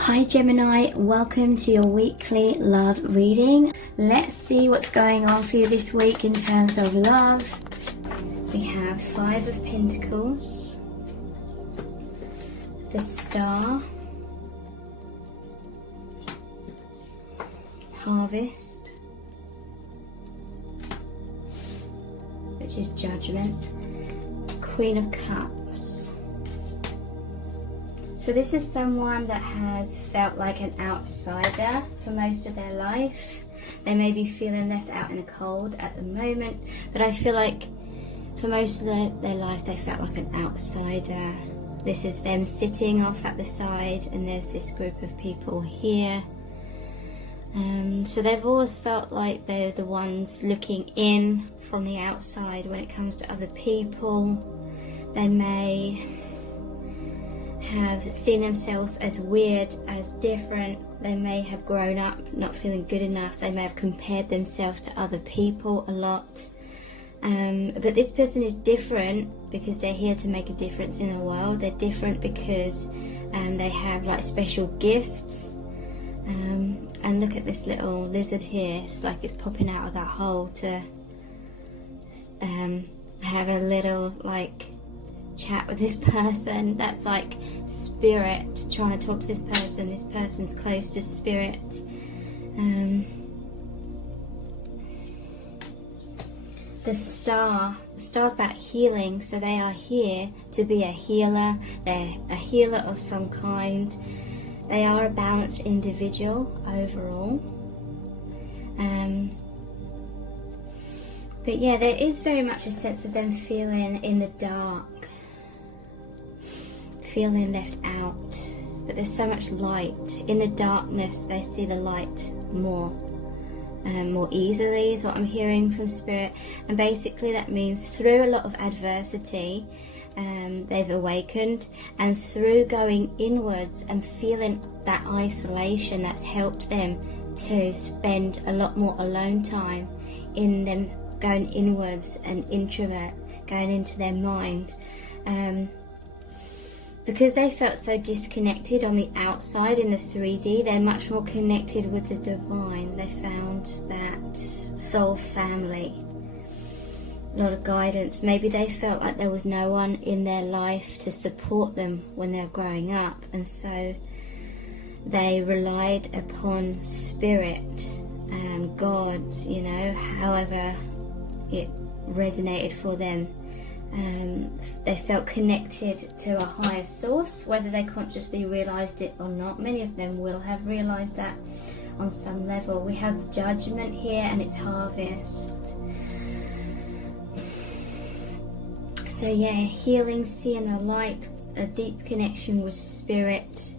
Hi Gemini, welcome to your weekly love reading. Let's see what's going on for you this week in terms of love. We have Five of Pentacles, the Star, Harvest, which is Judgment, Queen of Cups. So this is someone that has felt like an outsider for most of their life. They may be feeling left out in the cold at the moment, but I feel like for most of their life they felt like an outsider. This is them sitting off at the side and there's this group of people here. So they've always felt like they're the ones looking in from the outside when it comes to other people. They may have seen themselves as weird, as different. They may have grown up not feeling good enough. They may have compared themselves to other people a lot. But this person is different because they're here to make a difference in the world. They're different because they have like special gifts. And look at this little lizard here. It's like it's popping out of that hole to have a little like chat with this person. That's like spirit trying to talk to this person. This person's close to spirit. The star's about healing, so they are here to be a healer. They're a healer of some kind. They are a balanced individual overall. But yeah, there is very much a sense of them feeling in the dark, feeling left out, but there's so much light. In the darkness they see the light more easily is what I'm hearing from spirit. And basically that means through a lot of adversity they've awakened, and through going inwards and feeling that isolation, that's helped them to spend a lot more alone time in them, going inwards and introvert, going into their mind. Because they felt so disconnected on the outside in the 3D, they're much more connected with the divine. They found that soul family, a lot of guidance. Maybe they felt like there was no one in their life to support them when they were growing up, and so they relied upon spirit and God, you know, however it resonated for them. They felt connected to a higher source, whether they consciously realized it or not. Many of them will have realized that on some level. We have Judgment here and it's Harvest. So yeah, healing, seeing a light, a deep connection with spirit.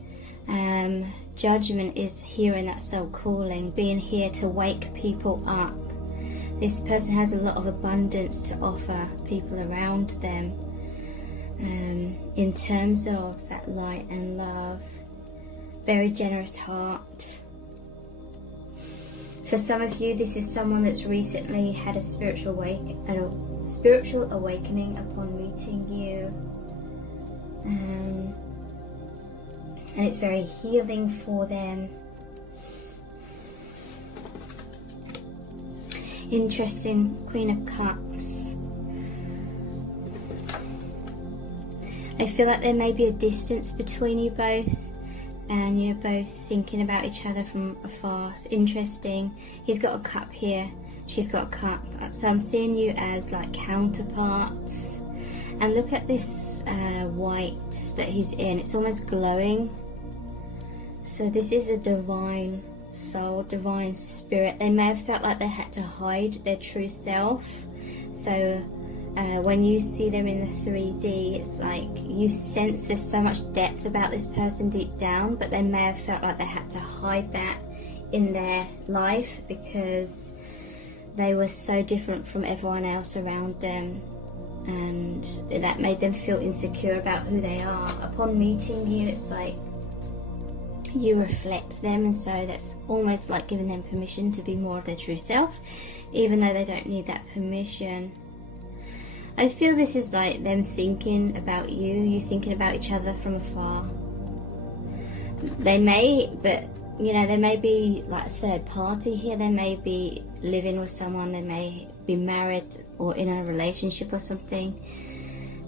Judgment is hearing that soul calling, being here to wake people up. This person has a lot of abundance to offer people around them in terms of that light and love. Very generous heart. For some of you, this is someone that's recently had a spiritual awakening upon meeting you. And it's very healing for them. Interesting, Queen of Cups. I feel like there may be a distance between you both, and you're both thinking about each other from afar. It's interesting. He's got a cup here, she's got a cup. So I'm seeing you as like counterparts. And look at this white that he's in. It's almost glowing. So this is a divine soul, divine spirit. They may have felt like they had to hide their true self. So when you see them in the 3D, it's like you sense there's so much depth about this person deep down, but they may have felt like they had to hide that in their life because they were so different from everyone else around them, and that made them feel insecure about who they are. Upon meeting you, it's like you reflect them, and so that's almost like giving them permission to be more of their true self, even though they don't need that permission. I feel this is like them thinking about you, you thinking about each other from afar. They may, but you know, there may be like a third party here. They may be living with someone, they may be married or in a relationship or something,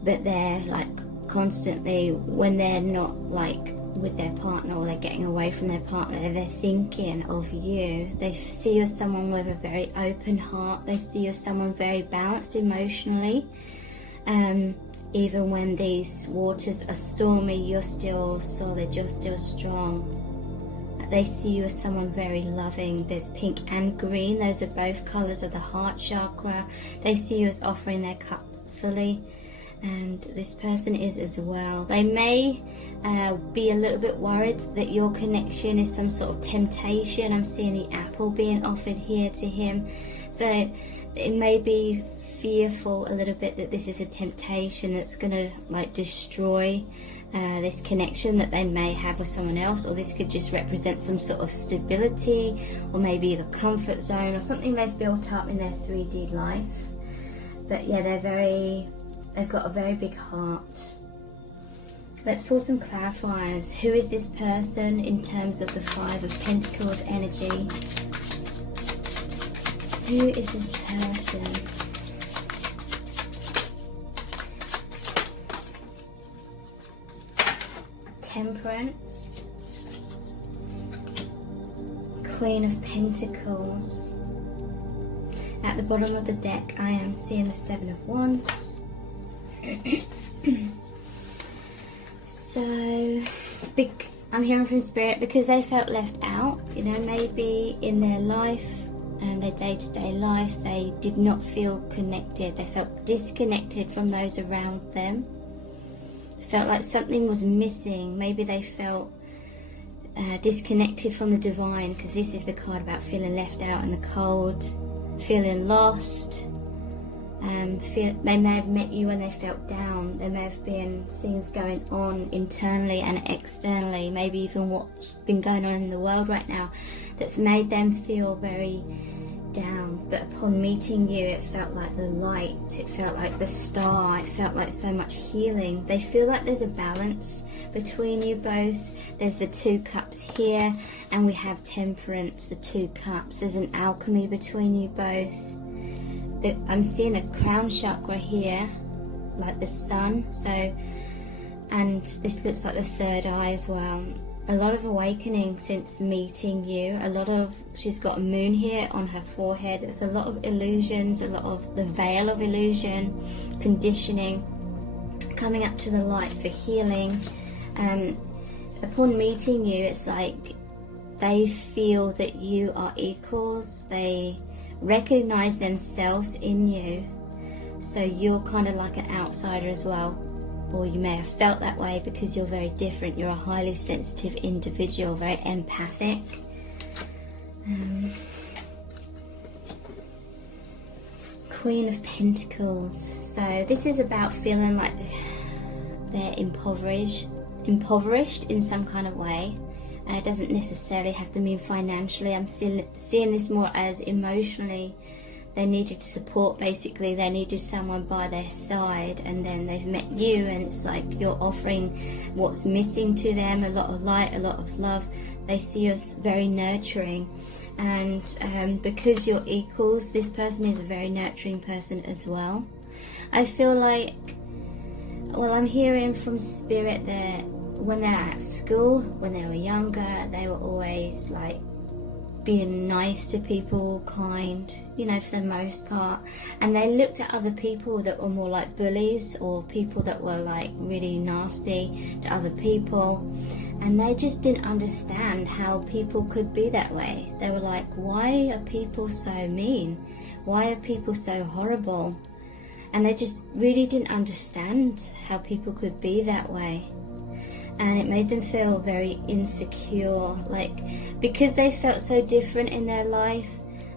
but they're like constantly, when they're not like with their partner or they're getting away from their partner, they're thinking of you. They see you as someone with a very open heart. They see you as someone very balanced emotionally. Even when these waters are stormy, you're still solid, you're still strong. They see you as someone very loving. There's pink and green. Those are both colours of the heart chakra. They see you as offering their cup fully. And this person is as well. They may be a little bit worried that your connection is some sort of temptation. I'm seeing the apple being offered here to him. So it may be fearful a little bit that this is a temptation that's going to like destroy this connection that they may have with someone else, or this could just represent some sort of stability, or maybe the comfort zone or something they've built up in their 3D life. But yeah, they've got a very big heart. Let's pull some clarifiers. Who is this person in terms of the Five of Pentacles energy? Who is this person? Temperance, Queen of Pentacles. At the bottom of the deck, I am seeing the Seven of Wands. So, I'm hearing from Spirit because they felt left out, you know, maybe in their life and their day-to-day life, they did not feel connected. They felt disconnected from those around them. Felt like something was missing. Maybe they felt disconnected from the divine, because this is the card about feeling left out in the cold, feeling lost. They may have met you when they felt down. There may have been things going on internally and externally, maybe even what's been going on in the world right now, that's made them feel very down. But upon meeting you, it felt like the light, it felt like the star, it felt like so much healing. They feel like there's a balance between you both. There's the Two Cups here, and we have Temperance, the Two Cups. There's an alchemy between you both. I'm seeing a crown chakra here, like the sun. So, and this looks like the third eye as well. A lot of awakening since meeting you. She's got a moon here on her forehead. There's a lot of illusions, a lot of the veil of illusion, conditioning, coming up to the light for healing. Upon meeting you, it's like they feel that you are equals. They recognize themselves in you. So you're kind of like an outsider as well. Or you may have felt that way because you're very different. You're a highly sensitive individual, very empathic. Queen of Pentacles. So this is about feeling like they're impoverished in some kind of way. It doesn't necessarily have to mean financially. I'm seeing this more as emotionally. They needed support, basically. They needed someone by their side, and then they've met you, and it's like you're offering what's missing to them, a lot of light, a lot of love. They see you as very nurturing, and because you're equals, this person is a very nurturing person as well. I feel like, well, I'm hearing from Spirit that when they're at school, when they were younger, they were always like being nice to people, kind, you know, for the most part. And they looked at other people that were more like bullies, or people that were like really nasty to other people, and they just didn't understand how people could be that way. They were like, why are people so mean? Why are people so horrible? And they just really didn't understand how people could be that way. And it made them feel very insecure, like, because they felt so different in their life,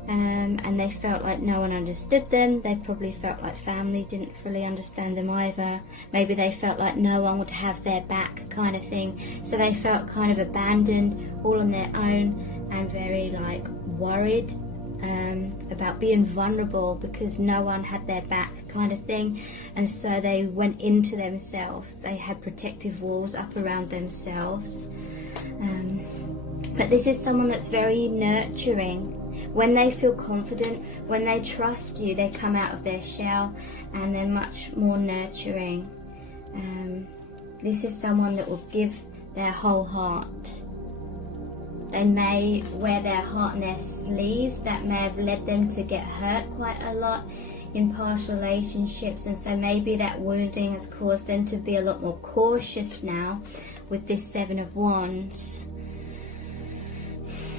and they felt like no one understood them. They probably felt like family didn't fully understand them either. Maybe they felt like no one would have their back, kind of thing. So they felt kind of abandoned, all on their own, and very like worried about being vulnerable because no one had their back, kind of thing. And so they went into themselves. They had protective walls up around themselves. But this is someone that's very nurturing. When they feel confident, when they trust you, they come out of their shell and they're much more nurturing. This is someone that will give their whole heart. They may wear their heart on their sleeve. That may have led them to get hurt quite a lot in past relationships, and so maybe that wounding has caused them to be a lot more cautious now with this Seven of Wands.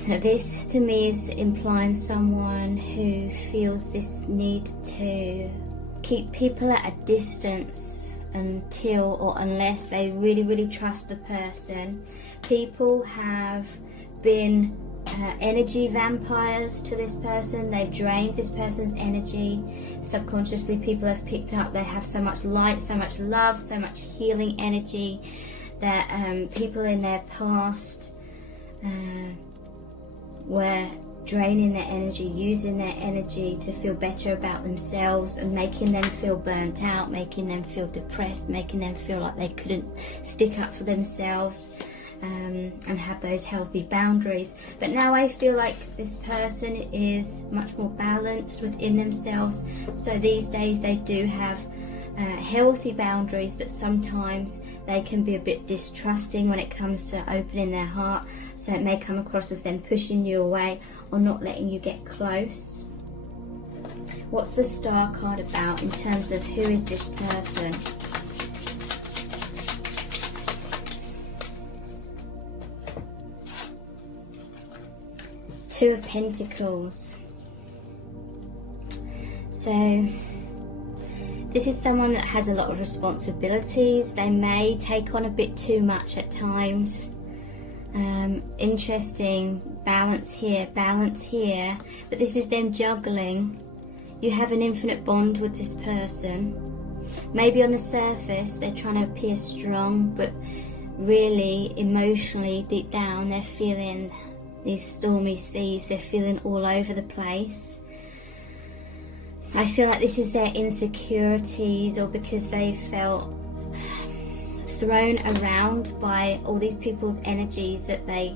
This to me is implying someone who feels this need to keep people at a distance until or unless they really, really trust the person. People have been energy vampires to this person. They've drained this person's energy. Subconsciously, people have picked up they have so much light, so much love, so much healing energy that people in their past were draining their energy, using their energy to feel better about themselves and making them feel burnt out, making them feel depressed, making them feel like they couldn't stick up for themselves and have those healthy boundaries. But now I feel like this person is much more balanced within themselves. So these days they do have healthy boundaries, but sometimes they can be a bit distrusting when it comes to opening their heart. So it may come across as them pushing you away or not letting you get close. What's the Star card about in terms of who is this person? Two of Pentacles. So this is someone that has a lot of responsibilities. They may take on a bit too much at times. Interesting balance here, but this is them juggling. You have an infinite bond with this person. Maybe on the surface they're trying to appear strong, but really emotionally deep down they're feeling these stormy seas. They're feeling all over the place. I feel like this is their insecurities, or because they felt thrown around by all these people's energy that they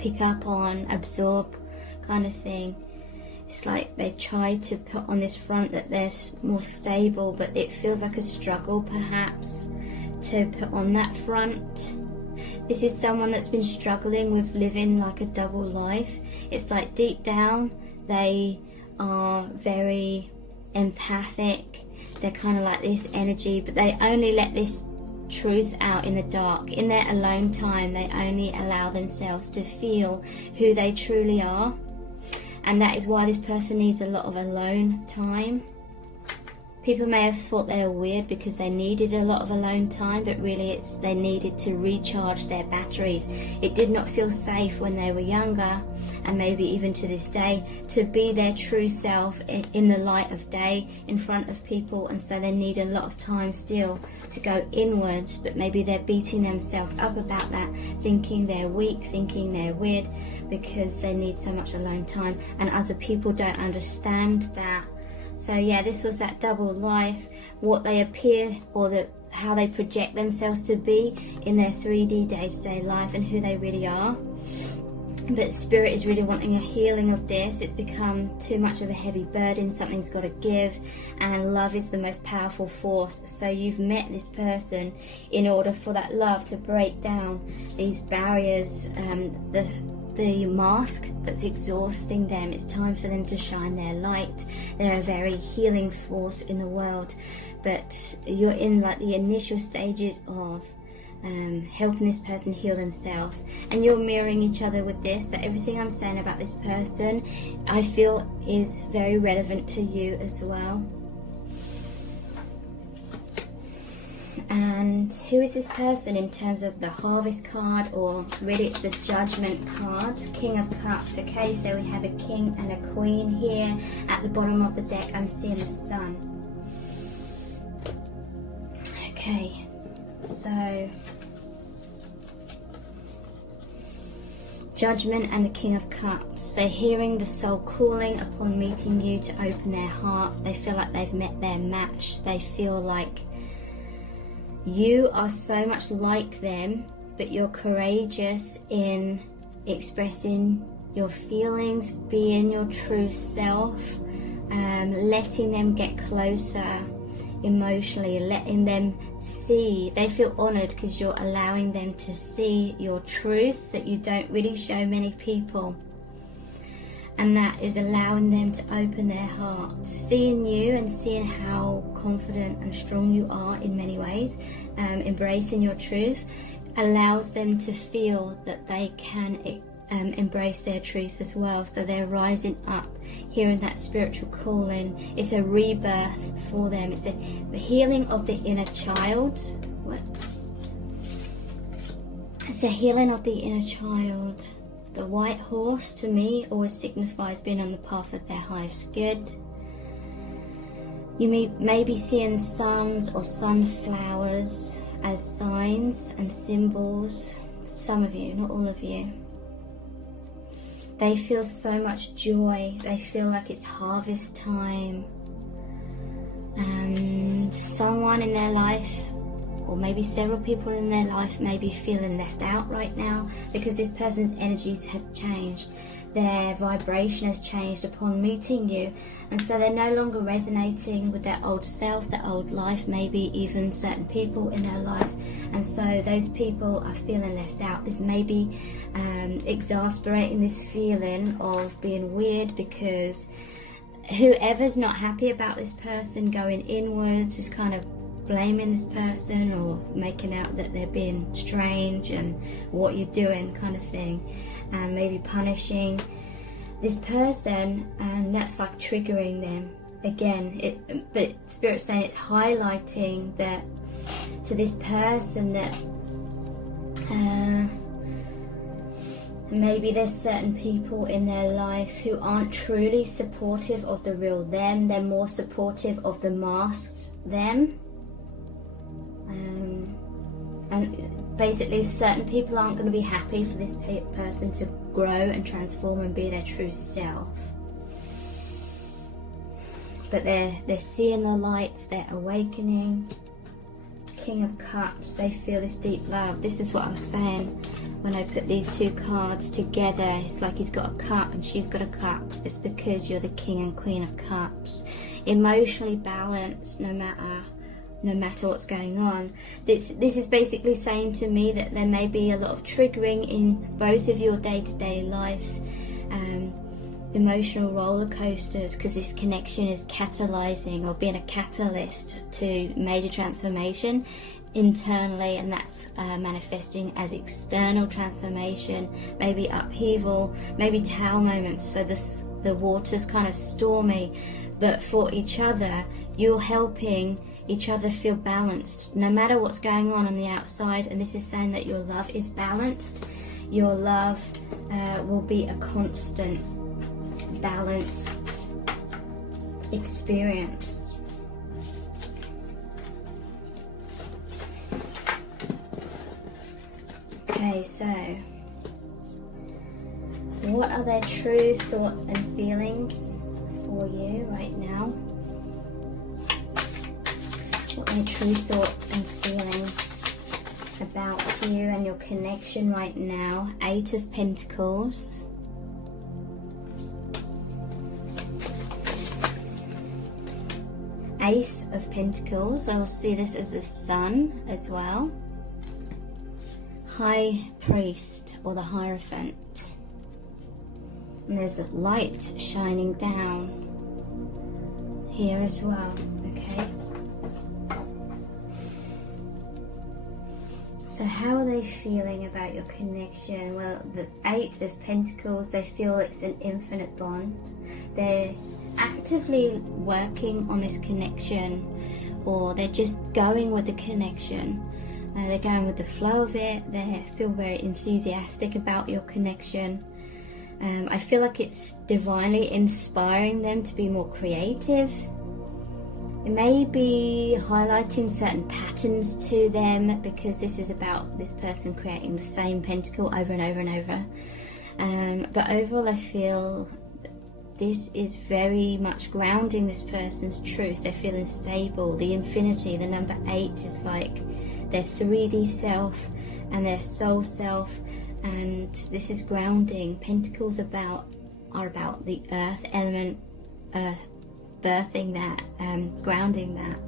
pick up on, absorb, kind of thing. It's like they try to put on this front that they're more stable, but it feels like a struggle perhaps to put on that front. This is someone that's been struggling with living like a double life. It's like deep down they are very empathic. They're kind of like this energy, but they only let this truth out in the dark. In their alone time, they only allow themselves to feel who they truly are. And that is why this person needs a lot of alone time. People may have thought they were weird because they needed a lot of alone time, but really it's they needed to recharge their batteries. It did not feel safe when they were younger, and maybe even to this day, to be their true self in the light of day in front of people, and so they need a lot of time still to go inwards. But maybe they're beating themselves up about that, thinking they're weak, thinking they're weird, because they need so much alone time, and other people don't understand that. So yeah, this was that double life, what they appear or how they project themselves to be in their 3D day-to-day life and who they really are. But Spirit is really wanting a healing of this. It's become too much of a heavy burden. Something's got to give, and love is the most powerful force. So you've met this person in order for that love to break down these barriers, the mask that's exhausting them. It's time for them to shine their light. They're a very healing force in the world, but you're in like the initial stages of helping this person heal themselves, and you're mirroring each other with this. So everything I'm saying about this person, I feel is very relevant to you as well. And who is this person in terms of the Harvest card, or really it's the Judgment card, King of Cups. Okay, so we have a king and a queen here. At the bottom of the deck I'm seeing the sun. Okay, so Judgment and the King of Cups. They're hearing the soul calling upon meeting you to open their heart. They feel like they've met their match. They feel like you are so much like them, but you're courageous in expressing your feelings, being your true self, letting them get closer emotionally, letting them see. They feel honored because you're allowing them to see your truth that you don't really show many people, and that is allowing them to open their hearts, seeing you and seeing how confident and strong you are in many ways. Embracing your truth allows them to feel that they can embrace their truth as well. So they're rising up, hearing that spiritual calling. It's a rebirth for them. It's a healing of the inner child. It's a healing of the inner child. The white horse to me always signifies being on the path of their highest good. You may be seeing suns or sunflowers as signs and symbols. Some of you, not all of you. They feel so much joy. They feel like it's harvest time. And someone in their life, or maybe several people in their life, may be feeling left out right now because this person's energies have changed. Their vibration has changed upon meeting you, and so they're no longer resonating with their old self, their old life, maybe even certain people in their life, and so those people are feeling left out. This may be exasperating this feeling of being weird, because whoever's not happy about this person going inwards is kind of blaming this person or making out that they're being strange and what you're doing kind of thing, and maybe punishing this person, and that's like triggering them again. But Spirit's saying it's highlighting that to this person that maybe there's certain people in their life who aren't truly supportive of the real them. They're more supportive of the masked them. And basically certain people aren't going to be happy for this person to grow and transform and be their true self. But they're seeing the light, they're awakening. King of Cups, they feel this deep love. This is what I was saying when I put these two cards together. It's like he's got a cup and she's got a cup. It's because you're the King and Queen of Cups. Emotionally balanced no matter what's going on. This is basically saying to me that there may be a lot of triggering in both of your day-to-day lives, emotional roller coasters, because this connection is catalyzing or being a catalyst to major transformation internally, and that's manifesting as external transformation, maybe upheaval, maybe tower moments. So the water's kind of stormy, but for each other, you're helping each other feel balanced no matter what's going on the outside. And this is saying that your love is balanced. Your love will be a constant balanced experience. Okay, so what are their true thoughts and feelings for you right now? What are your true thoughts and feelings about you and your connection right now? 8 of Pentacles. Ace of Pentacles. I will see this as the Sun as well. High Priest or the Hierophant. And there's a light shining down here as well. Okay. So how are they feeling about your connection? Well, the 8 of Pentacles, they feel it's an infinite bond. They're actively working on this connection, or they're just going with the connection. They're going with the flow of it. They feel very enthusiastic about your connection. I feel like it's divinely inspiring them to be more creative. It may be highlighting certain patterns to them, because this is about this person creating the same pentacle over and over and over. But overall, I feel this is very much grounding this person's truth. They're feeling stable. The infinity, the number 8, is like their 3D self and their soul self and this is grounding. Pentacles are about the earth element, birthing that, grounding that.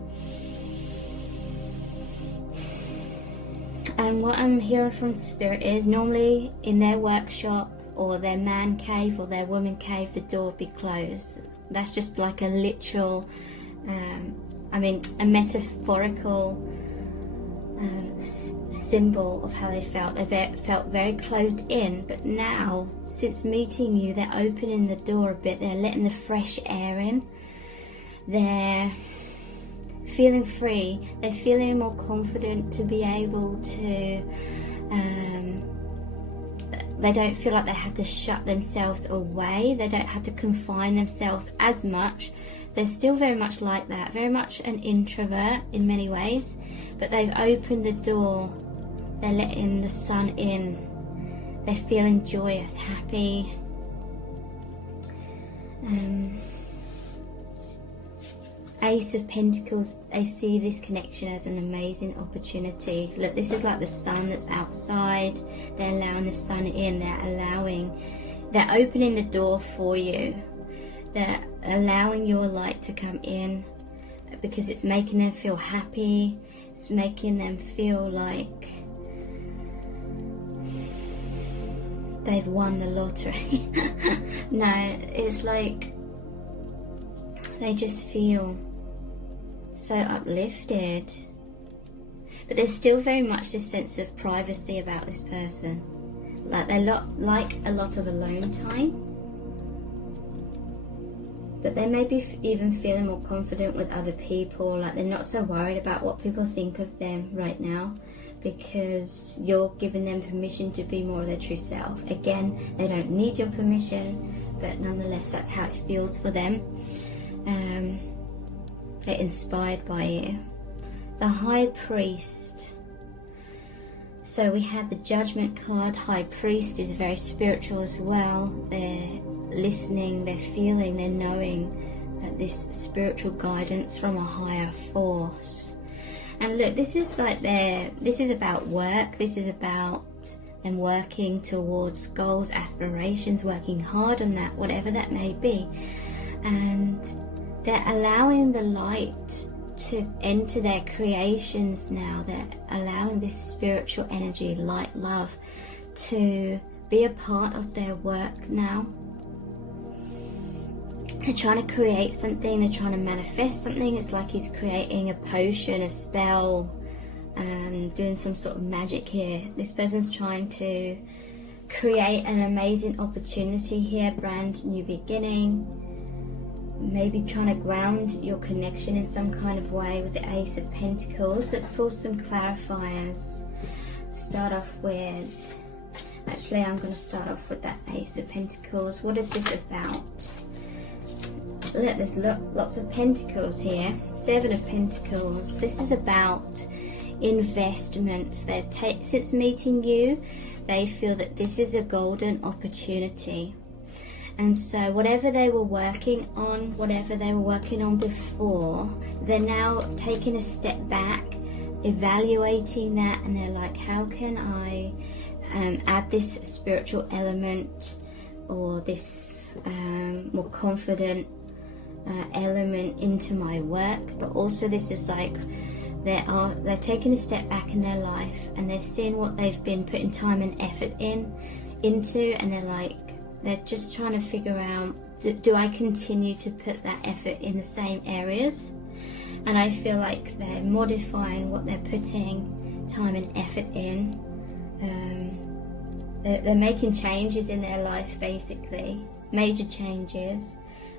And what I'm hearing from Spirit is, normally in their workshop or their man cave or their woman cave, the door would be closed. That's just like a literal, a metaphorical symbol of how they felt. They felt very closed in, but now, since meeting you, they're opening the door a bit. They're letting the fresh air in. They're feeling free. They're feeling more confident to be able to, they don't feel like they have to shut themselves away. They don't have to confine themselves as much. They're still very much like that, very much an introvert in many ways, but they've opened the door. They're letting the sun in. They're feeling joyous, happy. Ace of Pentacles, I see this connection as an amazing opportunity. Look, this is like the sun that's outside. They're allowing the sun in. They're opening the door for you. They're allowing your light to come in because it's making them feel happy. It's making them feel like they've won the lottery. No, it's like they just feel so uplifted. But there's still very much this sense of privacy about this person. Like they like a lot of alone time. But they may be even feeling more confident with other people. Like they're not so worried about what people think of them right now, because you're giving them permission to be more of their true self. Again, they don't need your permission, but nonetheless, that's how it feels for them. They're inspired by you. The High Priest. So we have the Judgment card. High Priest is very spiritual as well. They're listening, they're feeling, they're knowing that this spiritual guidance from a higher force. And look, this is about work. This is about them working towards goals, aspirations, working hard on that, whatever that may be. And they're allowing the light to enter their creations now. They're allowing this spiritual energy, light, love, to be a part of their work now. They're trying to create something, they're trying to manifest something. It's like he's creating a potion, a spell, and doing some sort of magic here. This person's trying to create an amazing opportunity here, brand new beginning. Maybe trying to ground your connection in some kind of way with the Ace of Pentacles. Let's pull some clarifiers. Start off with, actually I'm going to start off with that Ace of Pentacles. What is this about? Look, there's lots of pentacles here. Seven of Pentacles. This is about investments. Since meeting you, they feel that this is a golden opportunity. And so whatever they were working on, before, they're now taking a step back, evaluating that, and they're like, how can I add this spiritual element, or this more confident element into my work? But also this is like they're taking a step back in their life, and they're seeing what they've been putting time and effort into, and they're just trying to figure out, do I continue to put that effort in the same areas? And I feel like they're modifying what they're putting time and effort in. They're making changes in their life, basically, major changes,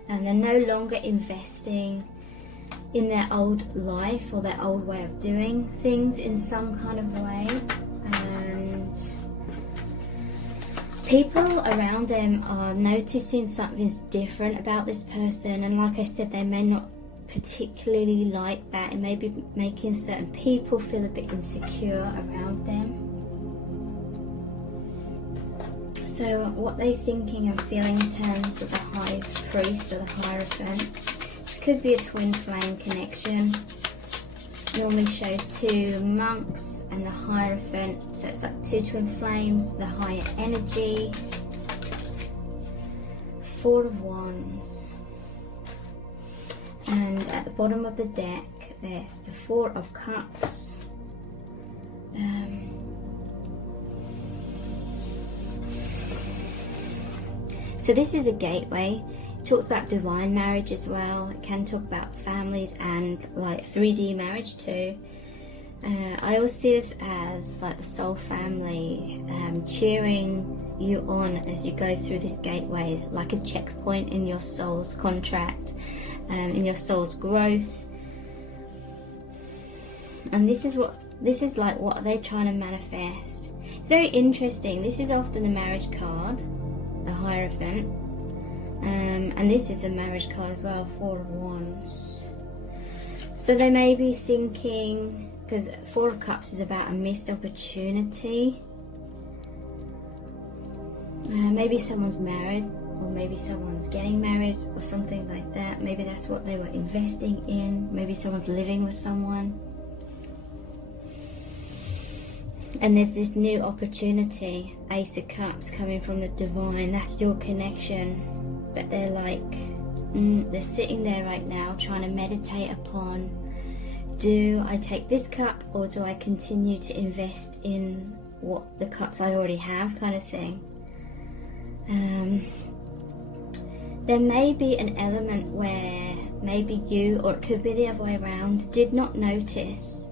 and they're no longer investing in their old life or their old way of doing things in some kind of way. And people around them are noticing something's different about this person, and like I said, they may not particularly like that. It may be making certain people feel a bit insecure around them. So what they're thinking and feeling in terms of the High Priest or the Hierophant, this could be a twin flame connection. Normally shows two monks and the Hierophant. So it's like 2 twin flames, the higher energy. 4 of Wands. And at the bottom of the deck, there's the 4 of Cups. So this is a gateway. It talks about divine marriage as well. It can talk about families and like 3D marriage too. I always see this as like the soul family cheering you on as you go through this gateway, like a checkpoint in your soul's contract, in your soul's growth. And this is like what they're trying to manifest. It's very interesting. This is often the marriage card, the Hierophant, and this is the marriage card as well, 4 of Wands. So they may be thinking, because 4 of Cups is about a missed opportunity. Maybe someone's married, or maybe someone's getting married, or something like that. Maybe that's what they were investing in. Maybe someone's living with someone. And there's this new opportunity, Ace of Cups, coming from the divine. That's your connection. But they're like, they're sitting there right now trying to meditate upon, do I take this cup or do I continue to invest in what the cups I already have, kind of thing. There may be an element where maybe you, or it could be the other way around, did not notice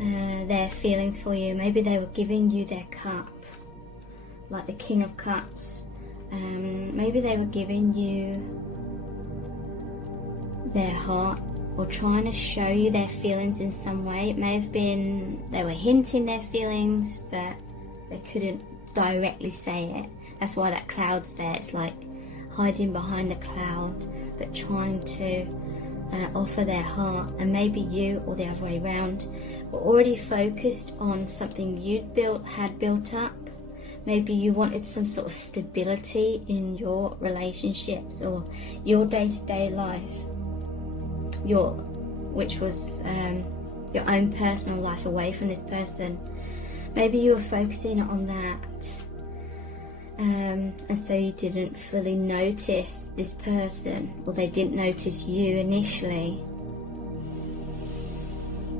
their feelings for you. Maybe they were giving you their cup, like the King of Cups. Maybe they were giving you their heart, or trying to show you their feelings in some way. It may have been they were hinting their feelings, but they couldn't directly say it. That's why that cloud's there. It's like hiding behind the cloud, but trying to offer their heart. And maybe you, or the other way around, were already focused on something had built up. Maybe you wanted some sort of stability in your relationships or your day-to-day life, which was your own personal life away from this person. Maybe you were focusing on that, and so you didn't fully notice this person, or they didn't notice you initially.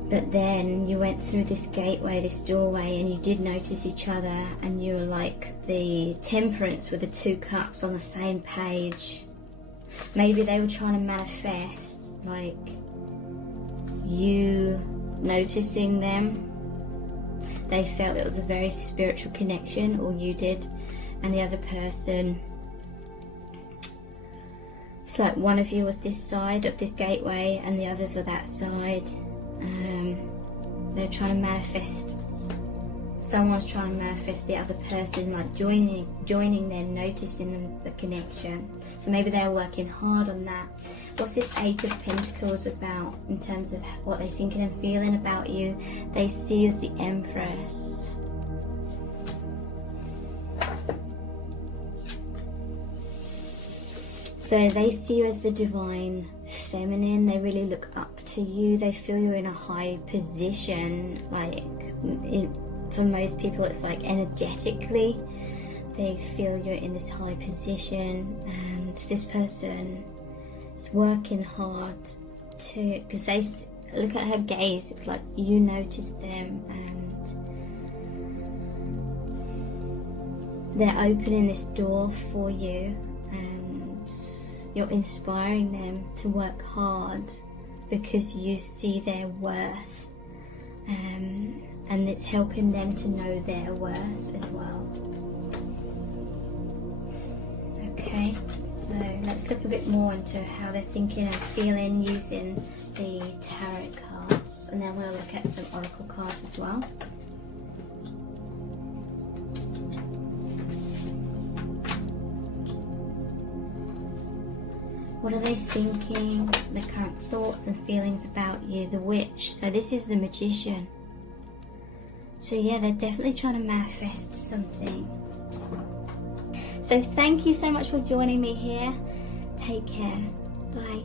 But then you went through this gateway, this doorway, and you did notice each other, and you were like the Temperance with the 2 cups on the same page. Maybe they were trying to manifest like you noticing them. They felt it was a very spiritual connection, or you did, and the other person, it's like one of you was this side of this gateway and the others were that side. They're trying to manifest, someone's trying to manifest the other person, like joining them, noticing the connection. So maybe they're working hard on that. What's this 8 of Pentacles about in terms of what they're thinking and feeling about you? They see you as the Empress. So they see you as the divine feminine. They really look up to you. They feel you're in a high position. Like for most people, it's like energetically, they feel you're in this high position, and this person is working hard to, because they look at her gaze, it's like you notice them, and they're opening this door for you, and you're inspiring them to work hard because you see their worth, and it's helping them to know their worth as well. Okay, so let's look a bit more into how they're thinking and feeling using the tarot cards, and then we'll look at some oracle cards as well. What are they thinking? The current thoughts and feelings about you. The Witch. So this is the Magician. So yeah, they're definitely trying to manifest something. So thank you so much for joining me here. Take care. Bye.